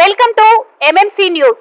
Welcome to MMC news.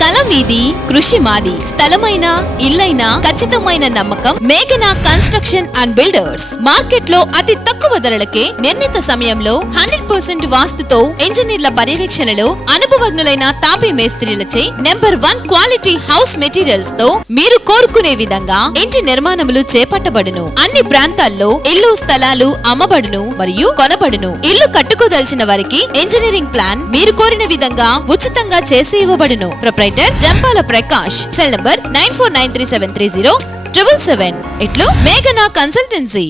కల మీది, కృషి మాది. స్థలమైన, ఇల్లైనా ఖచ్చితమైన నమ్మకం మేఘనా కన్స్ట్రక్షన్ అండ్ బిల్డర్స్. మార్కెట్ లో అతి తక్కువ ధరలకే నిర్ణీత సమయంలో 100% వాస్తుతో ఇంజనీర్ల పర్యవేక్షణలో అనుభవజ్ఞులైన తాపీ మేస్త్రీలచే నెంబర్ 1 క్వాలిటీ హౌస్ మెటీరియల్స్ తో మీరు కోరుకునే విధంగా ఇంటి నిర్మాణములు చేపట్టబడును. అన్ని ప్రాంతాల్లో ఇల్లు స్థలాలు అమ్మబడును మరియు కొనబడును. ఇల్లు కట్టుకోదలిచిన వారికి ఇంజనీరింగ్ ప్లాన్ మీరు కోరిన విధంగా ఉచితంగా చేసి ఇవ్వబడును. Proprietor Jampala Prakash. Cell number 9493730777. ఇట్లు మేఘనా కన్సల్టెన్సీ.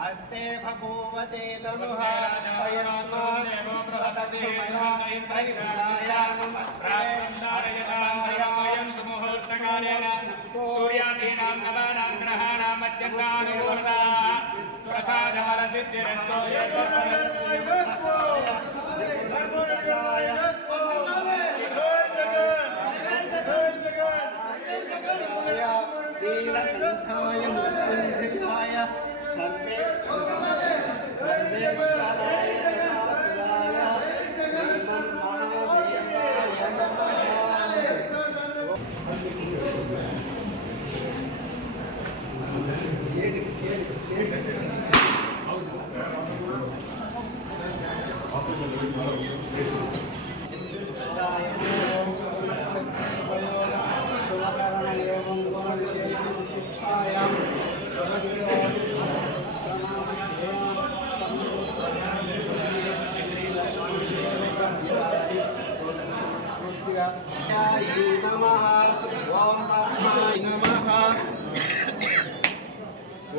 हस्ते भगवते तनुः पयस्मात् स्वतक्षुमया परिभुजाया नमस्ते सूर्यादीनां नवानां ग्रहाणां मध्यन्नानुकूलता प्रसादफलसिद्धिरस्तु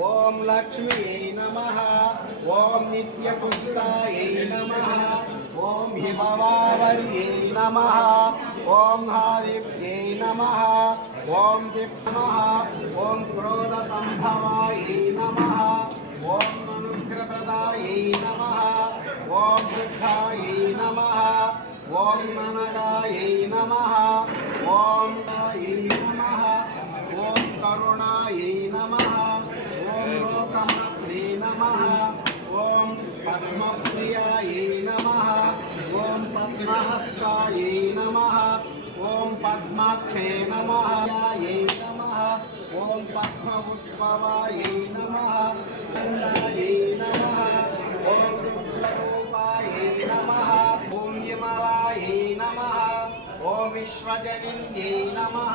ओम लक्ष्मी नमः ओम नित्यपुष्टायै नमः ओम हिमवावर्यै नमः ओम हादित्यै नमः ओम दिप्नमः ओम क्रोधसंभवायै नमः ओम अनुग्रहप्रदायै नमः ओम सिद्धायै नमः ओम ननगायै नमः ओम दायै नमः ओम करुणायै नमः ओम लोकमात्रे नमः ओम पद्मप्रियायै नमः ओम पद्महस्तायै नमः ओम पद्माक्षे नमः यायै नमः ओम पद्मपुष्पवायै नमः नन्दायै नमः ओम शुक्लरूपायै नमः ओम विमलायै नमः ओम विश्वजनिन्यै नमः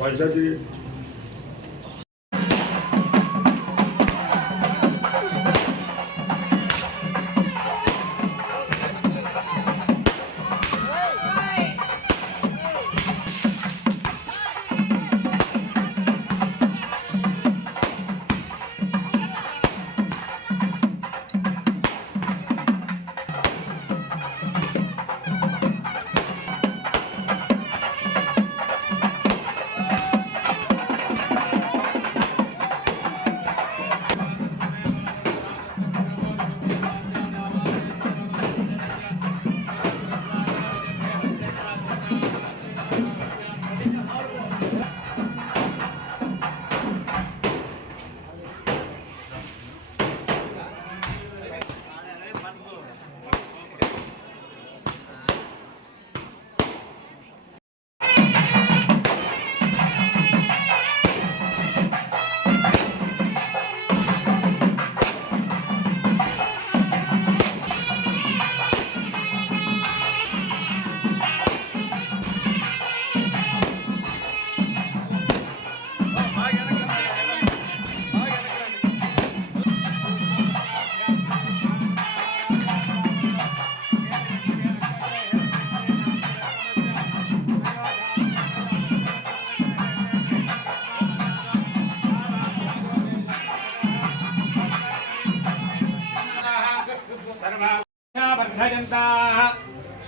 పంచాయతీ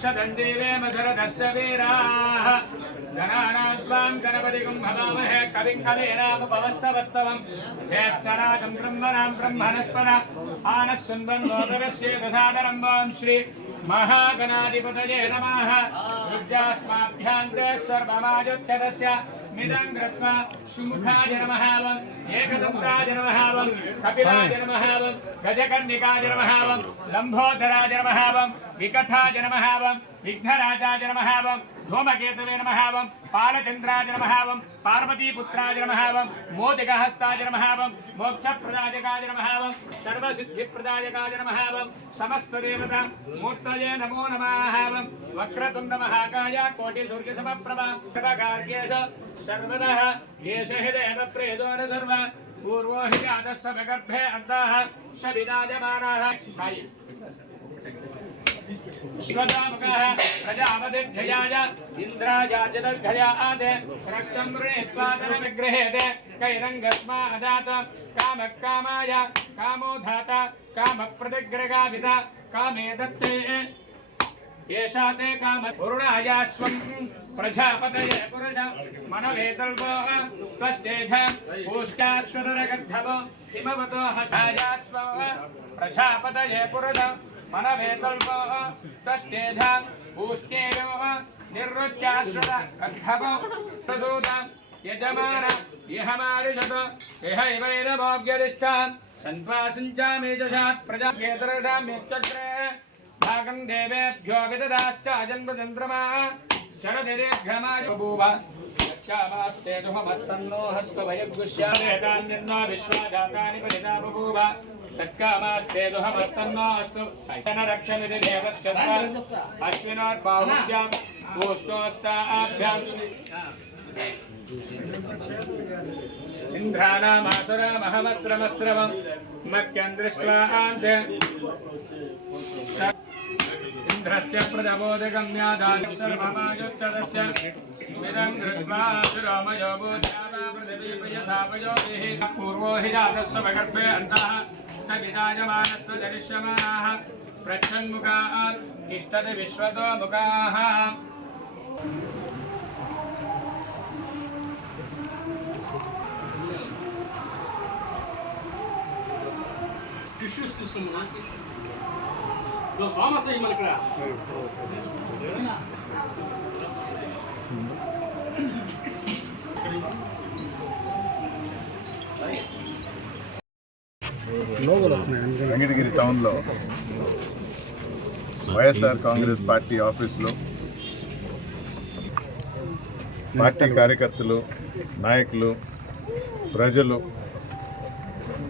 सदन्देवे मधुरदस्य वीराः गणानाद्वां गणपतिगुं भवामहे कविं कवीनामुपमस्तवस्तवं ज्येष्ठराजं ब्रह्मणां ब्रह्मणस्पद आनः सुन्वन्नोदरस्येदसादरं वां श्री महागणाधिपतये नमः विद्यास्माभ्यान्ते सर्वमायुध्यतस्य मिदं कृत्वा सुमुखाय नमः एकदन्ताय नमः कपिलाय नमः गजकर्णिकाय नमः लम्बोदराय नमः विकटाय नमः విఘ్నరాజాయ నమః ఓం ధూమకేతవే నమః ఓం పాలచంద్రాయ నమః ఓం పార్వతీపుత్రాయ నమః ఓం మోదికహస్తాయ నమః ఓం మోక్షప్రదాయకాయ నమః ఓం సర్వసిద్ధిప్రదాయకాయ నమః ఓం సమస్తదేవత మూర్తయే నమో నమః ఓం వక్రతుండ మహాకాయ కోటి సూర్య సమప్రభ సర్వకార్యేషు సర్వదః ఏష హి దేవ ప్రేదో న సర్వ పూర్వో హి జాతస్య గర్భే అంతః సవిదాయమానః సాయి स्वदामकः प्रजापतिर्जयाय इन्द्रायाजदर्घयादे रक्षं वृणीत्वादनविग्रहेते कैरङ्गस्मादात कामकामाय कामो धाता कामप्रतिग्रगाविता कामे दत्ते एषा ते काम वरुणायास्वं प्रजापतये पुरुष मनवेतल्पो त्वष्टेझ पूष्टाश्वतरगद्धवो हिमवतो हसायास्व प्रजापतये पुरुष मनवेतल्पो त्वष्टेझ पूष्टेयो निर्वृत्याश्वत गद्धवो प्रसूत यजमान इहमारिषत इहैवैरभोग्यरिष्ठान् सन्त्वासिञ्चामेजशात् प्रजापेतरडाम्यच्चक्रे भागं देवेभ्यो विददाश्च जन्मचन्द्रमा शरदिरेभ्यमाय बभूव यच्चामास्ते दुहमस्तन्नो हस्तभयगुष्यादेतान्यन्नो विश्वाजातानि परिता बभूव तत्कामास्ते दुहमस्तन्नो अस्तु सैतनरक्षमिति देवस्य अश्विनोर्बाहुभ्यां गोष्ठोस्ताभ्याम् इन्द्राणामासुरमहमस्रमस्रवं मत्यं दृष्ट्वा आन्ते इंद्रस्य प्रजबोधगम्यादास्य सर्वमायुक्तस्य विदं कृत्वा सुरामयो बोध्यामा पृथिवीपयसापयोभिः पूर्वो हि जातस्य वगर्भे अन्तः स विराजमानस्य दरिष्यमानाः प्रच्छन्मुखात् तिष्ठति विश्वतो मुखाः టిష్యూస్ తీసుకున్నా ఫామస్ అయ్యి మన ఇక్కడ వెంకటగిరి టౌన్లో వైఎస్ఆర్ కాంగ్రెస్ పార్టీ ఆఫీసులో పార్టీ కార్యకర్తలు నాయకులు ప్రజలు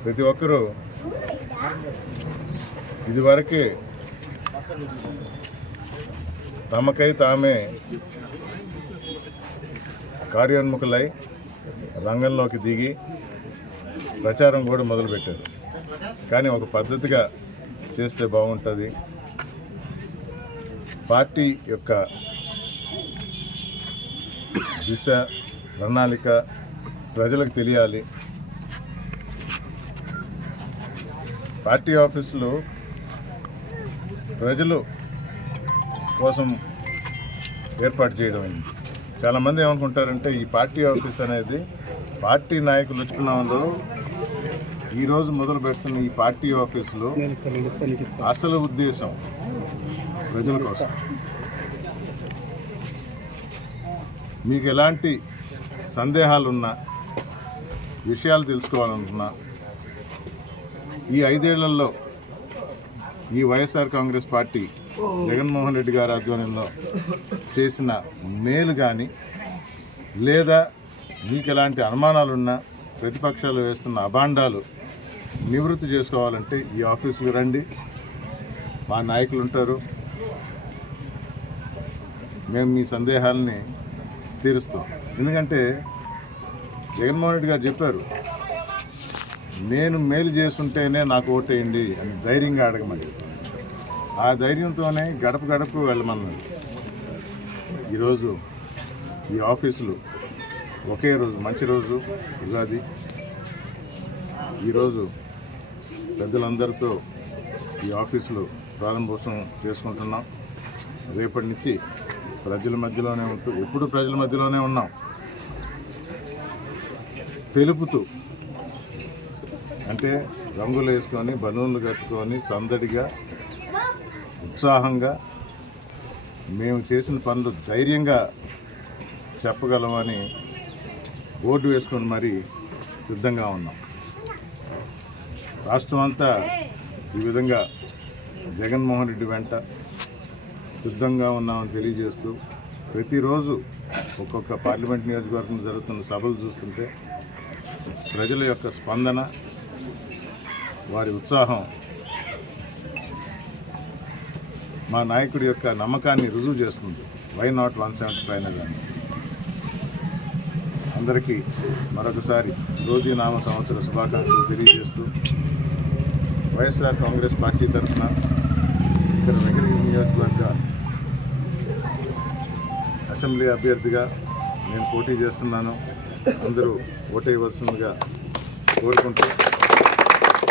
ప్రతి ఒక్కరూ ఇదివరకే తమకై తామే కార్యోన్ముఖులై రంగంలోకి దిగి ప్రచారం కూడా మొదలుపెట్టారు. కానీ ఒక పద్ధతిగా చేస్తే బాగుంటుంది. పార్టీ యొక్క దిశ ప్రణాళిక ప్రజలకు తెలియాలి. పార్టీ ఆఫీసులు ప్రజలు కోసం ఏర్పాటు చేయడం అయింది. చాలామంది ఏమనుకుంటారంటే ఈ పార్టీ ఆఫీస్ అనేది పార్టీ నాయకులు వచ్చిన వాళ్ళు ఈరోజు మొదలు పెడుతున్న ఈ పార్టీ ఆఫీసులో అసలు ఉద్దేశం ప్రజల కోసం. మీకు ఎలాంటి సందేహాలున్నా, విషయాలు తెలుసుకోవాలనుకున్నా, ఈ 5 ఏళ్లలో ఈ వైఎస్ఆర్ కాంగ్రెస్ పార్టీ జగన్మోహన్ రెడ్డి గారి ఆధ్వర్యంలో చేసిన మేలు కానీ, లేదా మీకు ఎలాంటి అనుమానాలున్నా, ప్రతిపక్షాలు వేస్తున్న అభాండాలు నివృత్తి చేసుకోవాలంటే ఈ ఆఫీసుకు రండి. మా నాయకులు ఉంటారు. మేము మీ సందేహాలని తీరుస్తాం. ఎందుకంటే జగన్మోహన్ రెడ్డి గారు చెప్పారు, నేను మేలు చేస్తుంటేనే నాకు ఓటేయండి అని ధైర్యంగా అడగమని. ఆ ధైర్యంతోనే గడప గడపకు వెళ్ళమన్నారు. ఈరోజు ఈ ఆఫీసులు ఒకే రోజు, మంచి రోజు ఉగాది. ఈరోజు పెద్దలందరితో ఈ ఆఫీసులు ప్రారంభోత్సవం చేసుకుంటున్నాం. రేపటి నుంచి ప్రజల మధ్యలోనే ఉంటూ, ఎప్పుడు ప్రజల మధ్యలోనే ఉన్నాం తెలుపుతూ, అంటే రంగులు వేసుకొని, బలూన్లు కట్టుకొని, సందడిగా, ఉత్సాహంగా మేము చేసిన పనులు ధైర్యంగా చెప్పగలమని ఓటు వేసుకొని మరీ సిద్ధంగా ఉన్నాం. రాష్ట్రం అంతా ఈ విధంగా జగన్మోహన్ రెడ్డి వెంట, సిద్ధంగా ఉన్నామని తెలియజేస్తూ ప్రతిరోజు ఒక్కొక్క పార్లమెంట్ నియోజకవర్గం జరుగుతున్న సభలు చూస్తుంటే ప్రజల యొక్క స్పందన, వారి ఉత్సాహం మా నాయకుడి యొక్క నమ్మకాన్ని రుజువు చేస్తుంది. వై నాట్ 175 అని. అందరికీ మరొకసారి రోజు నామ సంవత్సర శుభాకాంక్షలు తెలియజేస్తూ వైఎస్ఆర్ కాంగ్రెస్ పార్టీ తరఫున ఇక్కడ వెంకటగిరి నియోజకవర్గ అసెంబ్లీ అభ్యర్థిగా నేను పోటీ చేస్తున్నాను. అందరూ ఓటేయవలసిందిగా కోరుకుంటూ,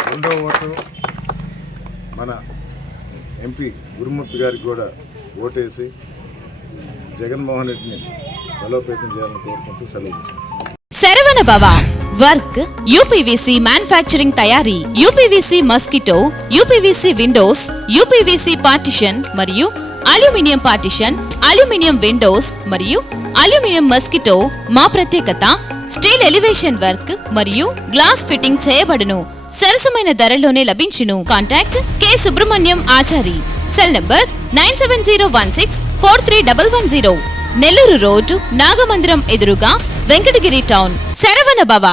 రెండో ఓటు మన ఎంపీ గురుమూర్తి గారికి కూడా ఓటేసి జగన్మోహన్ రెడ్డిని బలోపేతం చేయాలని కోరుకుంటూ సెలవు తీసుకుంటాను. శరవణ భవ వర్క్ యూపీవీసీ మ్యానుఫ్యాక్చరింగ్ తయారీ, UPVC mosquito, UPVC Windows, UPVC partition మరియు అల్యూమినియం పార్టిషన్, అల్యూమినియం విండోస్ మరియు అల్యూమినియం మస్కిటో. మా ప్రత్యేకత స్టీల్ ఎలివేషన్ వర్క్ మరియు గ్లాస్ ఫిట్టింగ్ చేయబడును. సరసమైన ధరలోనే లభించును. Contact K Subrahmanyam Achari. Cell number 9701643110. Nellore road, Nagamandiram ఎదురుగా, వెంకటగిరి టౌన్. శరవణ భవ.